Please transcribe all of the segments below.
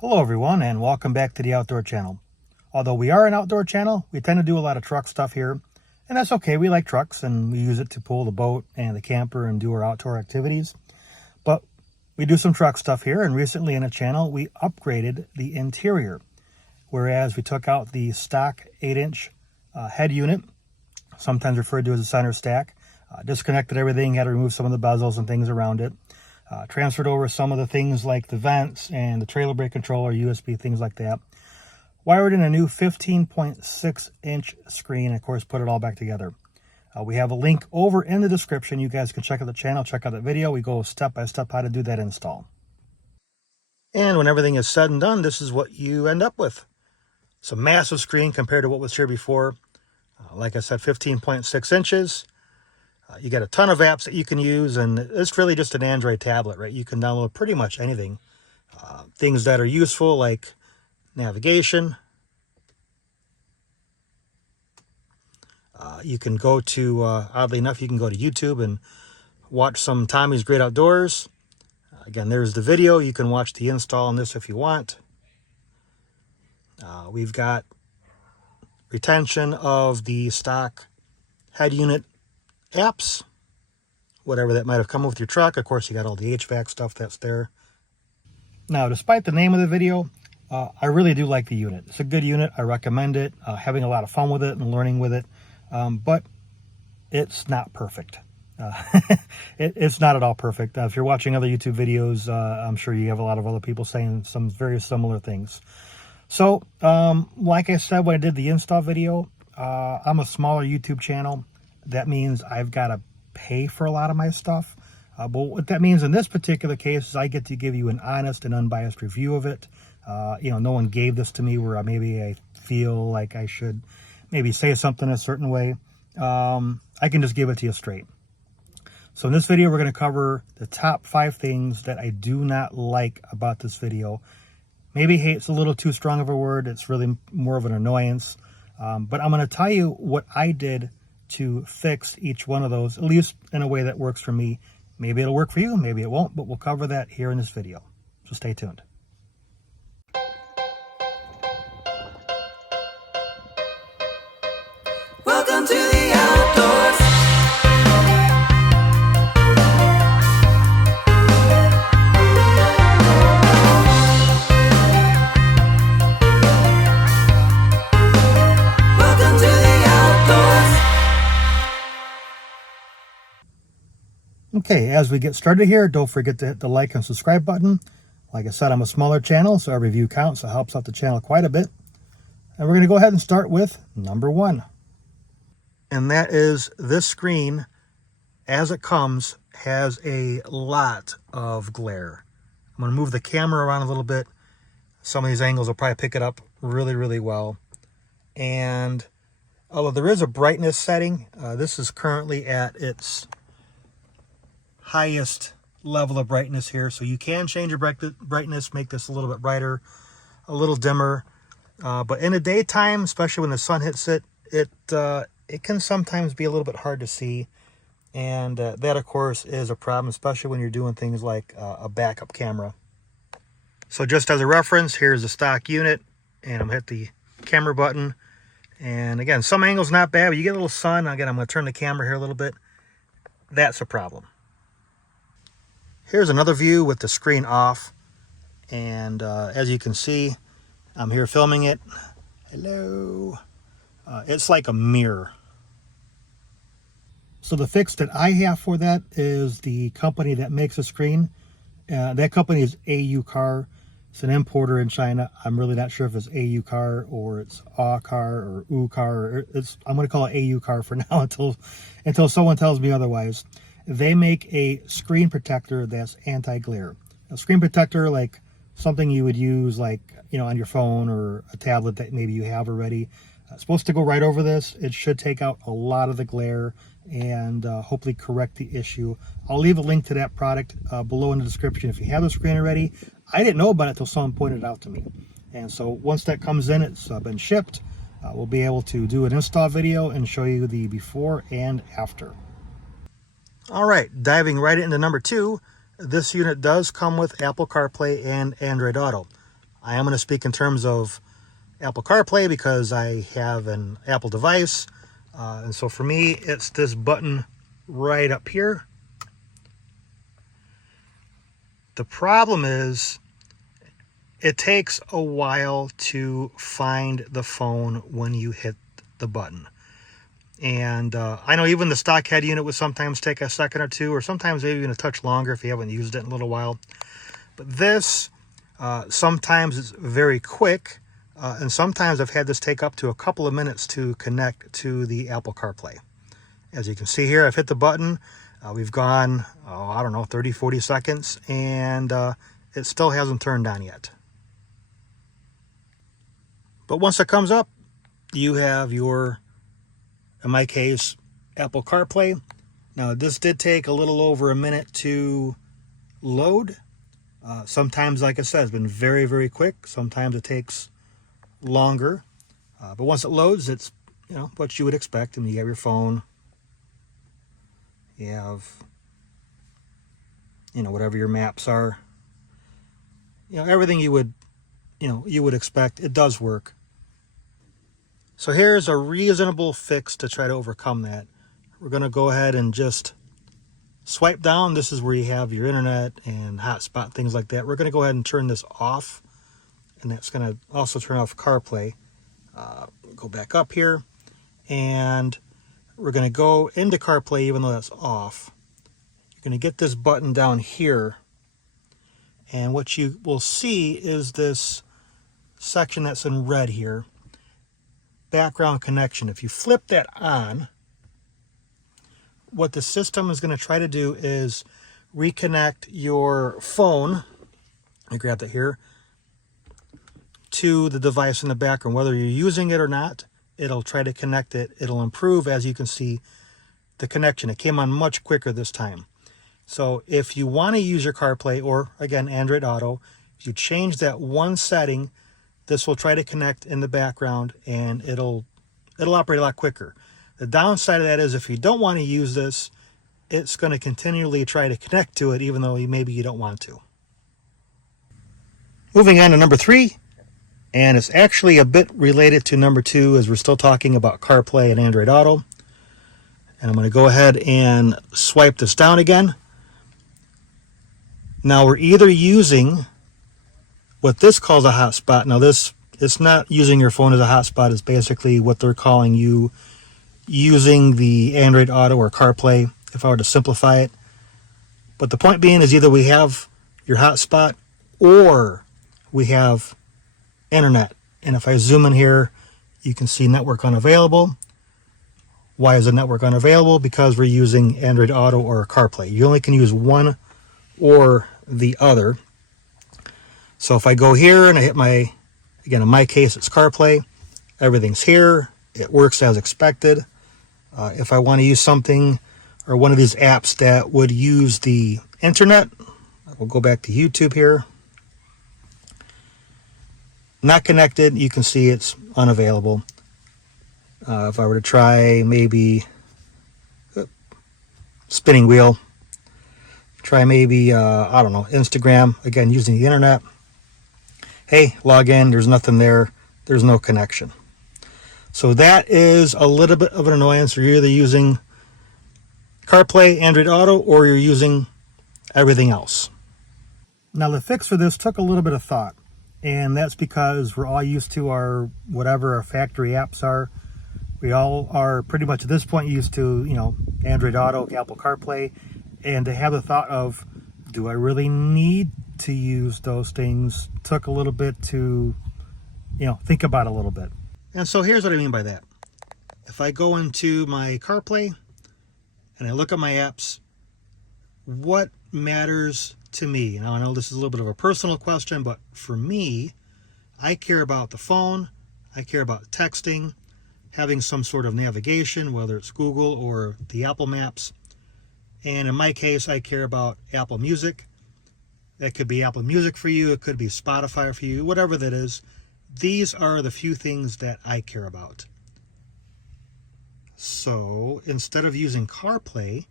Hello everyone, and welcome back to the Outdoor Channel. Although we are an outdoor channel, we tend to do a lot of truck stuff here, and that's okay. We like trucks and we use it to pull the boat and the camper and do our outdoor activities. But we do some truck stuff here, and recently in the channel we upgraded the interior. Whereas we took out the stock 8-inch head unit, sometimes referred to as a center stack, disconnected everything, had to remove some of the bezels and things around it. Transferred over some of the things like the vents and the trailer brake controller, USB, things like that. Wired in a new 15.6-inch screen, and of course put it all back together. We have a link over in the description. You guys can check out the channel, check out the video. We go step by step how to do that install. And when everything is said and done, this is what you end up with. It's a massive screen compared to what was here before. Like I said, 15.6 inches. You got a ton of apps that you can use, and it's really just an Android tablet, right? You can download pretty much anything. Things that are useful like navigation. You can go to, oddly enough, you can go to YouTube and watch some Tommy's Great Outdoors. Again, there's the video. You can watch the install on this if you want. We've got retention of the stock head unit apps, whatever that might have come with your truck. Of course, you got all the HVAC stuff that's there. Now, despite the name of the video, I really do like the unit. It's a good unit. I recommend it. Having a lot of fun with it and learning with it, but it's not perfect. It's not at all perfect. If you're watching other YouTube videos, I'm sure you have a lot of other people saying some very similar things. So, like I said when I did the install video, I'm a smaller YouTube channel. That means I've got to pay for a lot of my stuff. But what that means in this particular case is I get to give you an honest and unbiased review of it. No one gave this to me where maybe I feel like I should maybe say something a certain way. I can just give it to you straight. So in this video, we're going to cover the top 5 things that I do not like about this video. Maybe hate's a little too strong of a word. It's really more of an annoyance. But I'm going to tell you what I did to fix each one of those, at least in a way that works for me. Maybe it'll work for you, maybe it won't, but we'll cover that here in this video. So stay tuned. Welcome to the outdoors. Welcome to the outdoors. Okay, as we get started here, don't forget to hit the like and subscribe button. Like I said, I'm a smaller channel, so every view counts. It helps out the channel quite a bit. And we're going to go ahead and start with number 1. And that is this screen, as it comes, has a lot of glare. I'm going to move the camera around a little bit. Some of these angles will probably pick it up really, really well. And although there is a brightness setting, this is currently at its highest level of brightness here, so you can change your brightness, make this a little bit brighter, a little dimmer, but in the daytime, especially when the sun hits it, it can sometimes be a little bit hard to see, and that of course is a problem, especially when you're doing things like a backup camera. So just as a reference, here's the stock unit, and I'm going to hit the camera button, and again, some angles not bad, but you get a little sun. Again, I'm going to turn the camera here a little bit. That's a problem. Here's another view with the screen off, and as you can see, I'm here filming it. Hello. It's like a mirror. So the fix that I have for that is the company that makes the screen. That company is AU Car. It's an importer in China. I'm really not sure if it's AU Car or it's A Car or U Car. I'm going to call it AU Car for now until someone tells me otherwise. They make a screen protector that's anti-glare. A screen protector, like something you would use like, on your phone or a tablet that maybe you have already. It's supposed to go right over this. It should take out a lot of the glare and hopefully correct the issue. I'll leave a link to that product below in the description if you have the screen already. I didn't know about it until someone pointed it out to me. And so once that comes in, it's been shipped. We'll be able to do an install video and show you the before and after. All right, diving right into number 2, this unit does come with Apple CarPlay and Android Auto. I am going to speak in terms of Apple CarPlay because I have an Apple device. And so for me, it's this button right up here. The problem is it takes a while to find the phone when you hit the button. And I know even the stock head unit would sometimes take a second or two, or sometimes maybe even a touch longer if you haven't used it in a little while. But this, sometimes it's very quick, and sometimes I've had this take up to a couple of minutes to connect to the Apple CarPlay. As you can see here, I've hit the button. We've gone, I don't know, 30, 40 seconds, and it still hasn't turned on yet. But once it comes up, you have your, in my case, Apple CarPlay. Now, this did take a little over a minute to load. Sometimes, like I said, it's been very, very quick. Sometimes it takes longer. But once it loads, it's, you know, what you would expect. I mean, you have your phone. You have, you know, whatever your maps are. You know, everything you would, you would expect. It does work. So here's a reasonable fix to try to overcome that. We're going to go ahead and just swipe down. This is where you have your internet and hotspot, things like that. We're going to go ahead and turn this off, and that's going to also turn off CarPlay. Go back up here, and we're going to go into CarPlay even though that's off. You're going to get this button down here, and what you will see is this section that's in red here, background connection. If you flip that on, what the system is going to try to do is reconnect your phone, I grab that here, to the device in the background. Whether you're using it or not, it'll try to connect it. It'll improve, as you can see, the connection. It came on much quicker this time. So if you want to use your CarPlay, or again, Android Auto, if you change that one setting, this will try to connect in the background, and it'll operate a lot quicker. The downside of that is if you don't want to use this, it's going to continually try to connect to it, even though maybe you don't want to. Moving on to number 3, and it's actually a bit related to number 2 as we're still talking about CarPlay and Android Auto. And I'm going to go ahead and swipe this down again. Now we're either using what this calls a hotspot. Now this, it's not using your phone as a hotspot. It's basically what they're calling you using the Android Auto or CarPlay, if I were to simplify it. But the point being is either we have your hotspot or we have internet. And if I zoom in here, you can see network unavailable. Why is the network unavailable? Because we're using Android Auto or CarPlay. You only can use one or the other. So if I go here and I hit my, again, in my case, it's CarPlay. Everything's here. It works as expected. If I want to use something or one of these apps that would use the internet, we'll go back to YouTube here. Not connected. You can see it's unavailable. If I were to try maybe spinning wheel, try maybe, I don't know, Instagram, again, using the internet. Hey, log in, there's nothing there. There's no connection. So that is a little bit of an annoyance. You're either using CarPlay, Android Auto, or you're using everything else. Now the fix for this took a little bit of thought, and that's because we're all used to our, whatever our factory apps are. We all are pretty much at this point used to, Android Auto, Apple CarPlay, and to have the thought of, do I really need to use those things, took a little bit to, think about a little bit. And so here's what I mean by that. If I go into my CarPlay and I look at my apps, what matters to me? Now I know this is a little bit of a personal question, but for me, I care about the phone, I care about texting, having some sort of navigation, whether it's Google or the Apple Maps. And in my case, I care about Apple Music. That could be Apple Music for you, it could be Spotify for you, whatever that is. These are the few things that I care about. So instead of using CarPlay,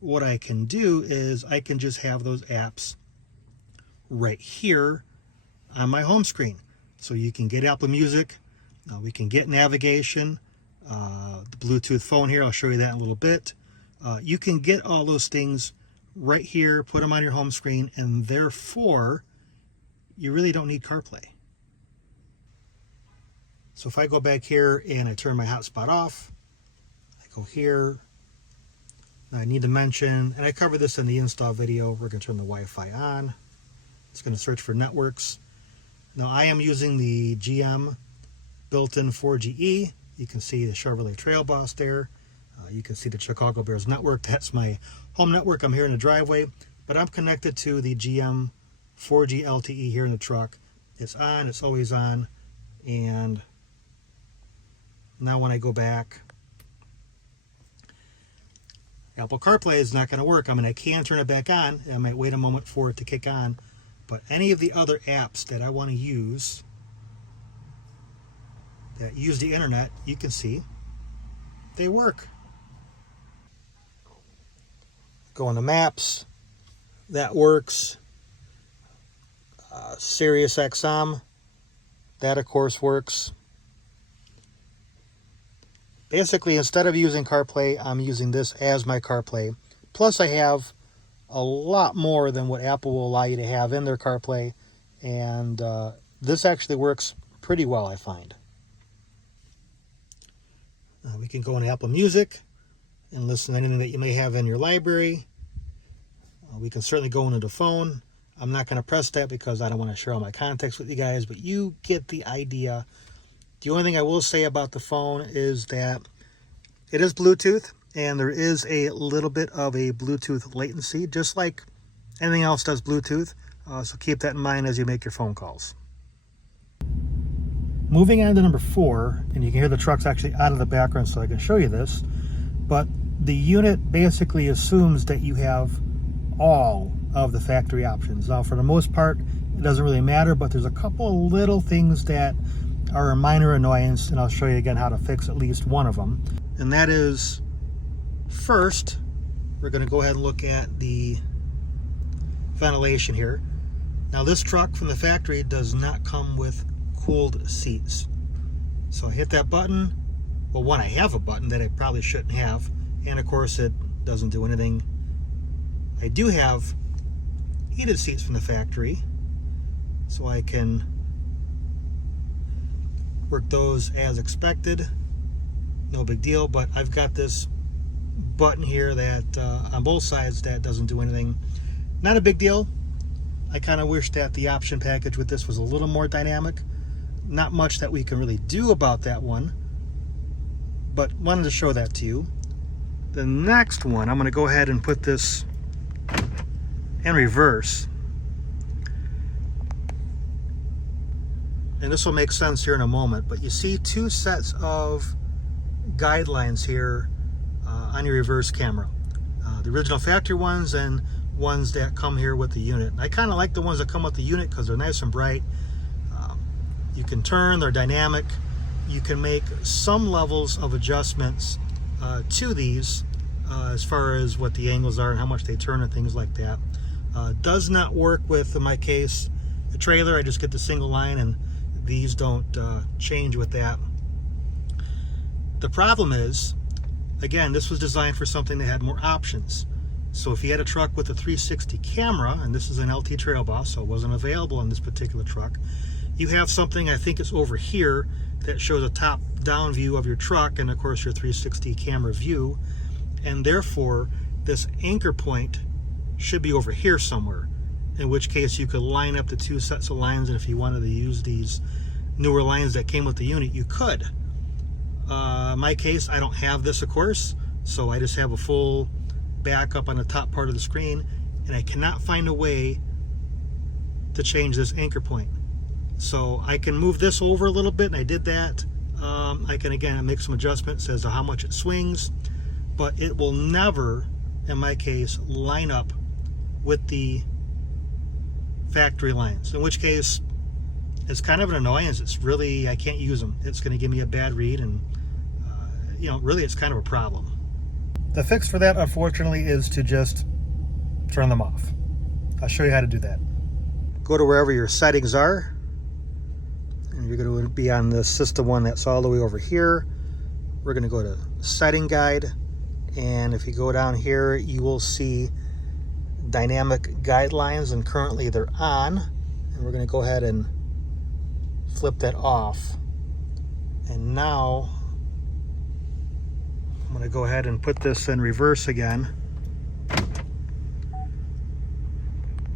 what I can do is I can just have those apps right here on my home screen. So you can get Apple Music, we can get navigation, the Bluetooth phone here, I'll show you that in a little bit. You can get all those things right here, put them on your home screen, and therefore you really don't need CarPlay. So if I go back here and I turn my hotspot off, I go here, I need to mention, and I covered this in the install video, we're going to turn the Wi-Fi on. It's going to search for networks. Now I am using the GM built-in 4GE. You can see the Chevrolet Trail Boss there. You can see the Chicago Bears network. That's my home network. I'm here in the driveway, but I'm connected to the GM 4G LTE here in the truck. It's on, it's always on. And now when I go back, Apple CarPlay is not going to work. I mean, I can turn it back on. I might wait a moment for it to kick on. But any of the other apps that I want to use that use the internet, you can see they work. Go into Maps, that works. Sirius XM, that of course works. Basically, instead of using CarPlay, I'm using this as my CarPlay. Plus, I have a lot more than what Apple will allow you to have in their CarPlay, and this actually works pretty well, I find. We can go into Apple Music and listen to anything that you may have in your library. We can certainly go into the phone. I'm not going to press that because I don't want to share all my contacts with you guys, but you get the idea. The only thing I will say about the phone is that it is Bluetooth, and there is a little bit of a Bluetooth latency, just like anything else does Bluetooth. So keep that in mind as you make your phone calls. Moving on to number 4, and you can hear the truck's actually out of the background so I can show you this, but the unit basically assumes that you have all of the factory options. Now, for the most part, it doesn't really matter, but there's a couple of little things that are a minor annoyance, and I'll show you again how to fix at least one of them. And that is, first, we're going to go ahead and look at the ventilation here. Now, this truck from the factory does not come with cooled seats. So I hit that button. Well, one, I have a button that I probably shouldn't have, and of course it doesn't do anything. I do have heated seats from the factory, so I can work those as expected. No big deal, but I've got this button here that on both sides that doesn't do anything. Not a big deal. I kind of wish that the option package with this was a little more dynamic. Not much that we can really do about that one, but wanted to show that to you. The next one, I'm going to go ahead and put this in reverse. And this will make sense here in a moment, but you see two sets of guidelines here on your reverse camera. The original factory ones and ones that come here with the unit. I kind of like the ones that come with the unit because they're nice and bright. You can turn, they're dynamic. You can make some levels of adjustments to these as far as what the angles are and how much they turn and things like that. Does not work with, in my case, the trailer. I just get the single line, and these don't change with that. The problem is, again, this was designed for something that had more options. So if you had a truck with a 360 camera, and this is an LT Trail Boss, so it wasn't available on this particular truck, you have something, I think it's over here, that shows a top-down view of your truck and, of course, your 360 camera view. And therefore, this anchor point should be over here somewhere, in which case you could line up the two sets of lines, and if you wanted to use these newer lines that came with the unit, you could. In my case, I don't have this, of course, so I just have a full backup on the top part of the screen, and I cannot find a way to change this anchor point. So I can move this over a little bit, and I did that. I can, again, make some adjustments as to how much it swings, but it will never, in my case, line up with the factory lines, in which case it's kind of an annoyance. It's really, I can't use them. It's going to give me a bad read, and you know, really it's kind of a problem. The fix for that, unfortunately, is to just turn them off. I'll show you how to do that. Go to wherever your settings are, And you're going to be on the system one that's all the way over here. We're going to go to setting guide, and if you go down here you will see dynamic guidelines, and currently they're on, and we're going to go ahead and flip that off. And now I'm going to go ahead and put this in reverse again.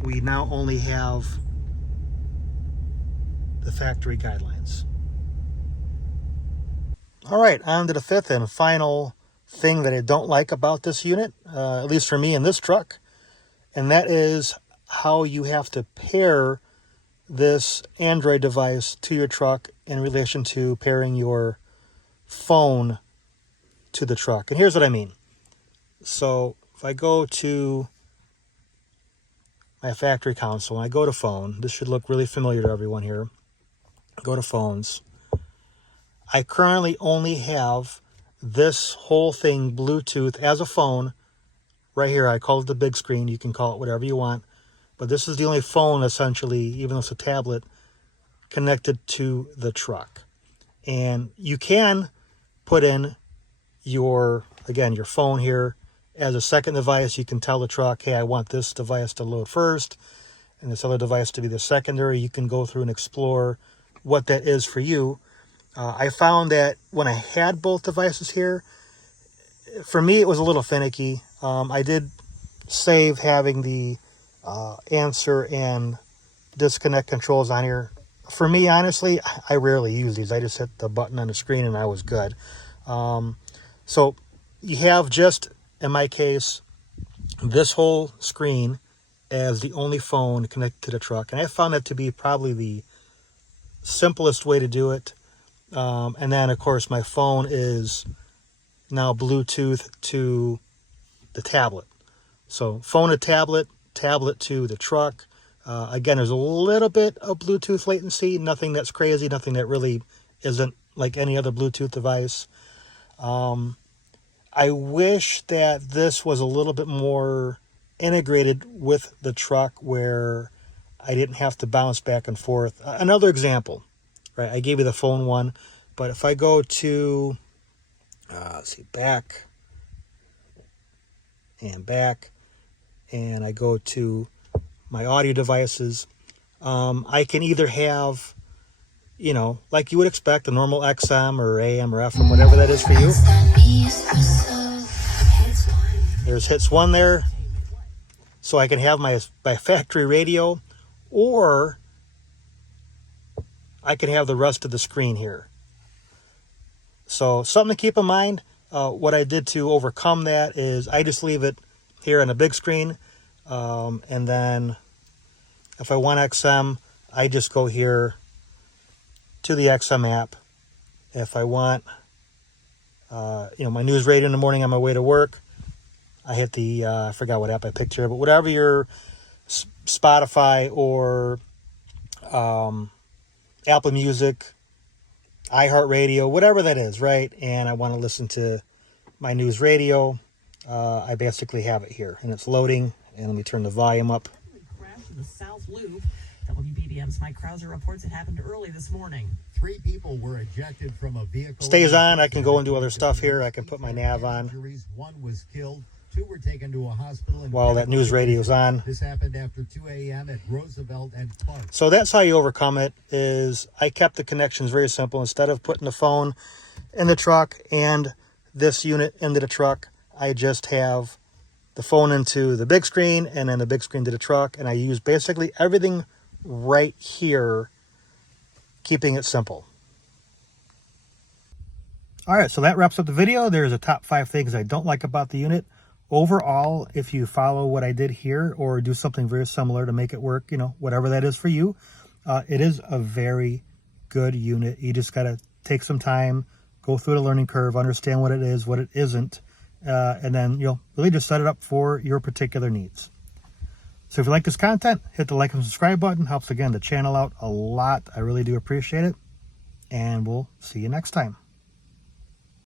We now only have the factory guidelines. All right, on to the fifth and final thing that I don't like about this unit, at least for me in this truck, and that is how you have to pair this Android device to your truck in relation to pairing your phone to the truck. And here's what I mean. So if I go to my factory console and I go to phone, this should look really familiar to everyone here. Go to phones. I currently only have this whole thing Bluetooth as a phone right here. I call it the big screen. You can call it whatever you want. But this is the only phone, essentially, even though it's a tablet, connected to the truck. And you can put in your phone here as a second device. You can tell the truck, hey, I want this device to load first and this other device to be the secondary. You can go through and explore what that is for you. I found that when I had both devices here, for me it was a little finicky. I did save having the answer and disconnect controls on here. For me, honestly, I rarely use these. I just hit the button on the screen and I was good. So you have just, in my case, this whole screen as the only phone connected to the truck. And I found that to be probably the simplest way to do it. And then, of course, my phone is now Bluetooth to the tablet. So phone to tablet, tablet to the truck. Again, there's a little bit of Bluetooth latency, nothing that's crazy, nothing that really isn't like any other Bluetooth device. I wish that this was a little bit more integrated with the truck where I didn't have to bounce back and forth. Another example, right? I gave you the phone one, but if I go to, let's see, back, and I go to my audio devices, I can either have, like you would expect, a normal XM or AM or FM, whatever that is for you. There's hits one there, so I can have my factory radio, or I can have the rest of the screen here. So something to keep in mind. What I did to overcome that is I just leave it here on the big screen, and then if I want XM, I just go here to the XM app. If I want, my news radio in the morning on my way to work, I hit the, I forgot what app I picked here, but whatever your Spotify or Apple Music, iHeartRadio, whatever that is, right? And I want to listen to my news radio. I basically have it here, and it's loading. And let me turn the volume up. Crash in the South Loop. WBBM's Mike Krauser reports it happened early this morning. 3 people were ejected from a vehicle. Stays on. I can go and do other stuff here. I can put my nav on. 1 was killed. 2 were taken to a hospital. While that news radio's on. This happened after 2 a.m. at Roosevelt and Clark. So that's how you overcome it. Is I kept the connections very simple. Instead of putting the phone in the truck and this unit into the truck, I just have the phone into the big screen and then the big screen to the truck, and I use basically everything right here, keeping it simple. All right, so that wraps up the video. There's a top 5 things I don't like about the unit. Overall, if you follow what I did here or do something very similar to make it work, whatever that is for you, it is a very good unit. You just got to take some time, go through the learning curve, understand what it is, what it isn't, and then you'll really just set it up for your particular needs. So if you like this content, hit the like and subscribe button. Helps, again, the channel out a lot. I really do appreciate it. And we'll see you next time.